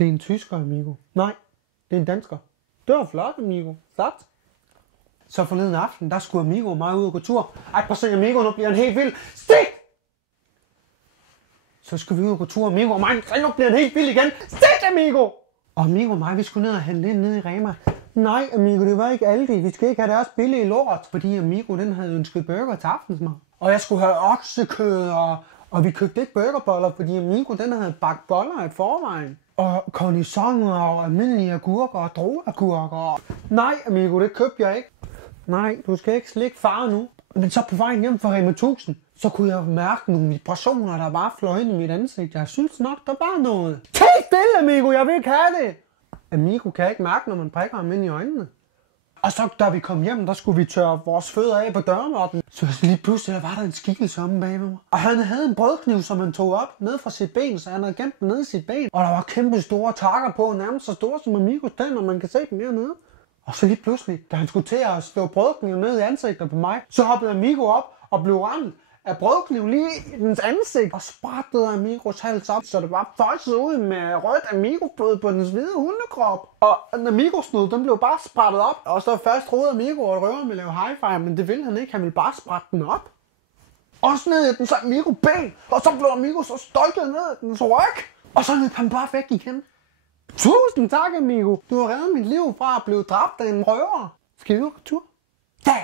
Det er en tysker, amigo. Nej, det er en dansker. Det var flot, amigo. Flot. Så forleden aften, der skulle amigo og mig ud og gå tur. Ej, prøv at se, amigo, nu bliver han helt vild. Stik! Så skal vi ud og gå tur, amigo og mig. Nu bliver han helt vild igen. Stik, amigo! Og amigo og mig, vi skulle ned og handle ind nede i Rema. Nej, amigo, det var ikke Aldi. Vi skal ikke have deres billige lort. Fordi amigo, den havde ønsket burger til aftensmad. Og jeg skulle have oksekød, og vi købte ikke burgerboller, fordi amigo, den havde bagt boller i forvejen. Og cornisoner og almindelige agurker og drueagurker. Nej, amigo, det købte jeg ikke. Nej, du skal ikke slikke far nu. Men så på vejen hjem fra Rema 1000, så kunne jeg mærke nogle vibrationer, der bare fløj ind i mit ansigt. Jeg synes nok, der var noget. Tag stille, amigo, jeg vil ikke have det. Amigo kan ikke mærke, når man prikker ham ind i øjnene. Og så da vi kom hjem, der skulle vi tørre vores fødder af på dørmåtten. Så lige pludselig der var der en skikkelse omme bag mig. Og han havde en brødkniv, som han tog op ned fra sit ben, så han havde gemt den ned i sit ben. Og der var kæmpe store takker på, nærmest så store som Amigos tænder, man kan se dem hernede. Og så lige pludselig, da han skulle til at slå brødkniven ned i ansigtet på mig, så hoppede Amigo op og blev ramt af brødkniv lige i dens ansigt. Og sprættede Amigos hals op, så det var føjset ud med rødt Amigo-blod på dens hvide hundekrop. Og Amigos-snud, den blev bare sprættet op. Og så først troede Amigo, at røveren ville lave high five, men det ville han ikke. Han ville bare sprætte den op. Og så ned i den så Amigo ben, og så blev Amigo så stolket ned i dens ryg. Og så løb han bare væk igen. Tusind tak, amigo. Du har reddet mit liv fra at blive dræbt af en røver. Skal vi ud på tur? Ja!